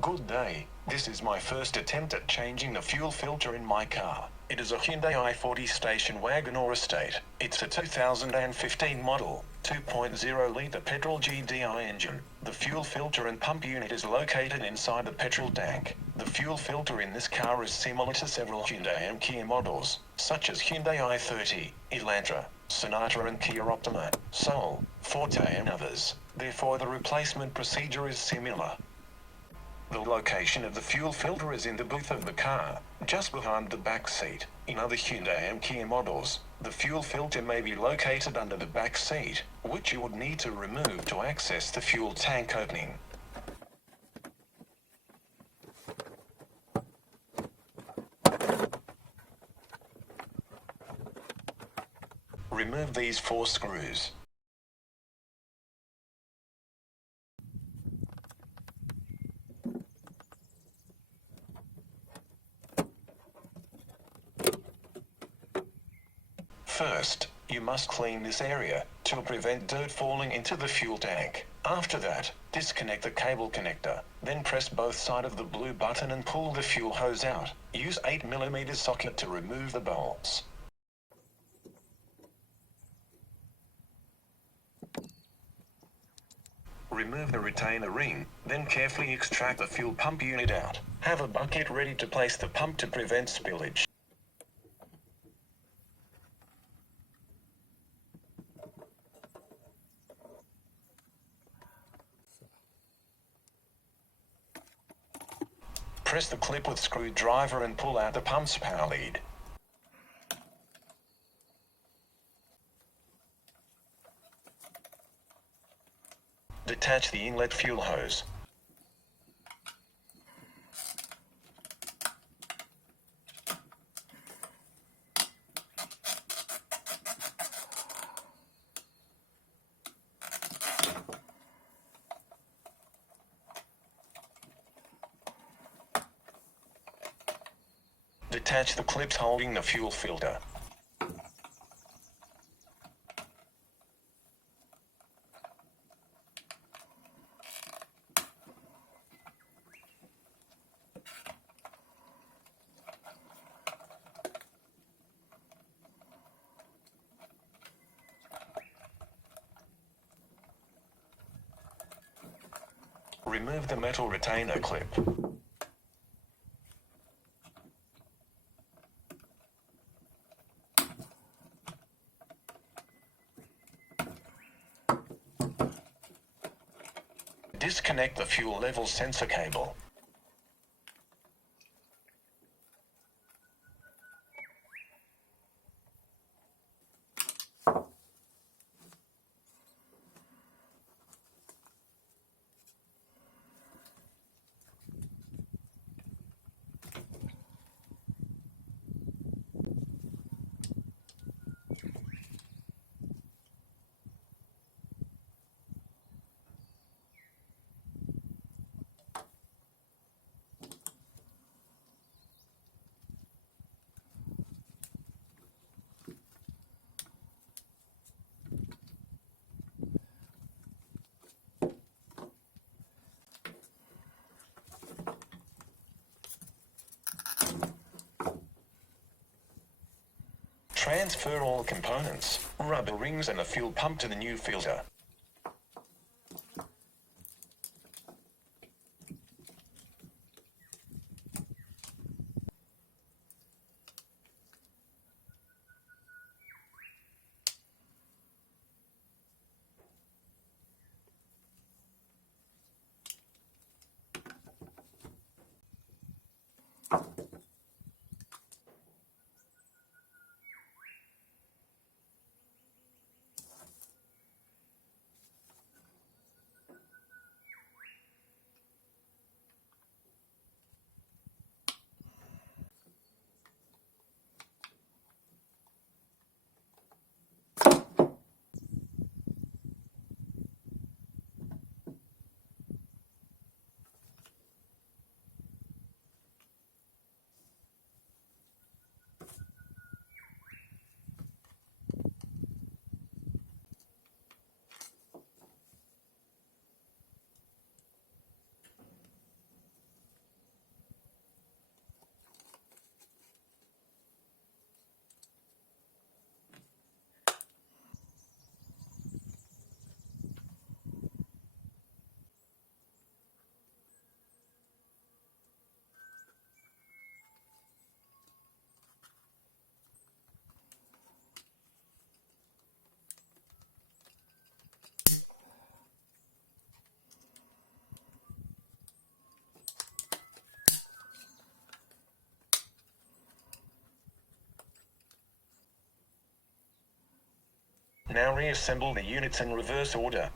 Good day, this is my first attempt at changing the fuel filter in my car. It is a Hyundai i40 station wagon or estate. It's a 2015 model, 2.0 litre petrol GDI engine. The fuel filter and pump unit is located inside the petrol tank. The fuel filter in this car is similar to several Hyundai and Kia models, such as Hyundai i30, Elantra, Sonata and Kia Optima, Soul, Forte and others. Therefore the replacement procedure is similar. The location of the fuel filter is in the boot of the car, just behind the back seat. In other Hyundai and Kia models, the fuel filter may be located under the back seat, which you would need to remove to access the fuel tank opening. Remove these 4 screws. First, you must clean this area to prevent dirt falling into the fuel tank. After that, disconnect the cable connector. Then press both sides of the blue button and pull the fuel hose out. Use 8mm socket to remove the bolts. Remove the retainer ring, then carefully extract the fuel pump unit out. Have a bucket ready to place the pump to prevent spillage. Press the clip with screwdriver and pull out the pump's power lead. Detach the inlet fuel hose. Detach the clips holding the fuel filter. Remove the metal retainer clip. Disconnect the fuel level sensor cable. Transfer all components, rubber rings and a fuel pump to the new filter. now reassemble the units in reverse order.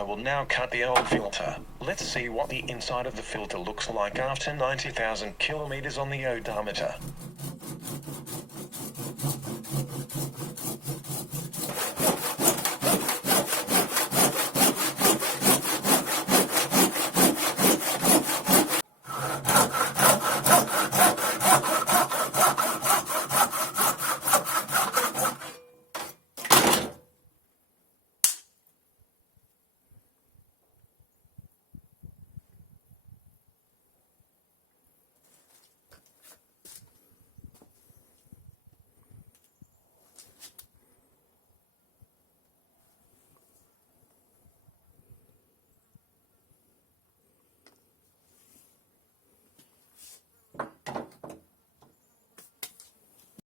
I will now cut the old filter. Let's see what the inside of the filter looks like after 90,000 kilometers on the odometer.